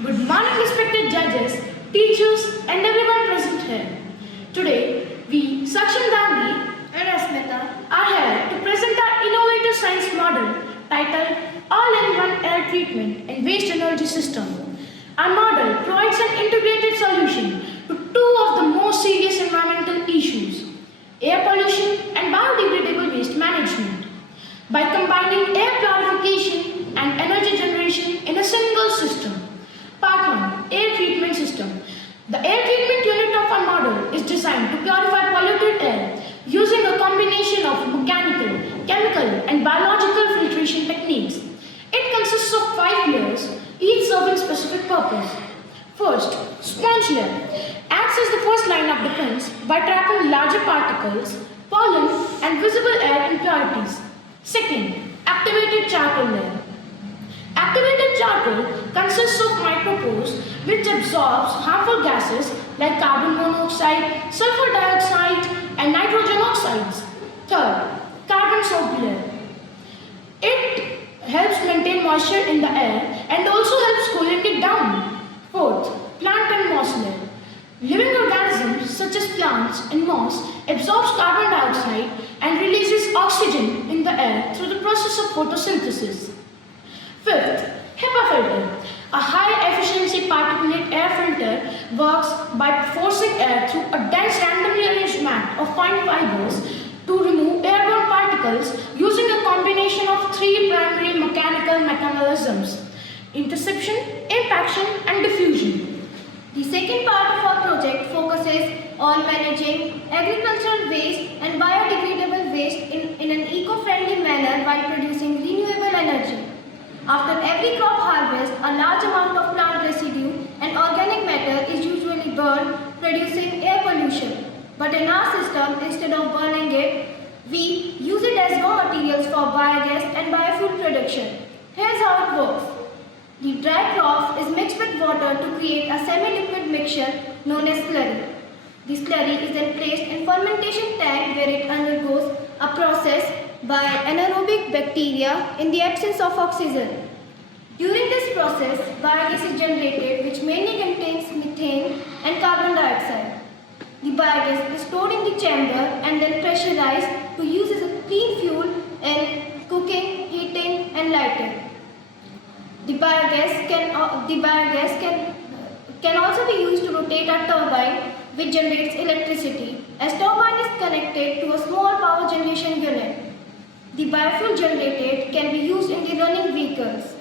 Good morning, respected judges, teachers, and everyone present here. Today, we, Sakshan Gandhi and Asmita, are here to present our innovative science model titled All-in-One Air Treatment and Waste Energy System. Our model provides an integrated solution to two of the most serious environmental issues, air pollution and biodegradable waste management. By combining air purification and energy generation in a single system. Part 1. Air Treatment System. The air treatment unit of our model is designed to purify polluted air using a combination of mechanical, chemical and biological filtration techniques. It consists of 5 layers, each serving specific purpose. First, sponge layer acts as the first line of defense by trapping larger particles, pollen and visible air impurities. Second, activated charcoal layer. Activated charcoal consists of micropores which absorbs harmful gases like carbon monoxide, sulfur dioxide and nitrogen oxides. Third, carbon soap layer. It helps maintain moisture in the air and also helps cooling it down. Fourth, plant and moss layer. Living organisms such as plants and moss absorbs carbon dioxide and releases oxygen in the air through the process of photosynthesis. Fifth, HEPA filter. A high-efficiency particulate air filter works by forcing air through a dense randomly arranged mat of fine fibers to remove airborne particles using a combination of 3 primary mechanical mechanisms: interception, impaction and diffusion. The second part of our project focuses on managing agricultural waste and biodegradable waste in an eco-friendly manner while producing renewable energy. After every crop harvest, a large amount of plant residue and organic matter is usually burned, producing air pollution. But in our system, instead of burning it, we use it as raw materials for biogas and biofuel production. Here's how it works. The dry crops is mixed with water to create a semi-liquid mixture known as slurry. The slurry is then placed in fermentation tank where it undergoes a process by anaerobic bacteria in the absence of oxygen. During this process, biogas is generated which mainly contains methane and carbon dioxide. The biogas is stored in the chamber and then pressurized to use as a clean fuel in cooking, heating and lighting. The biogas can also be used to rotate a turbine which generates electricity, as turbine is connected to a small power generation unit. The biofuel generated can be used in the running vehicles.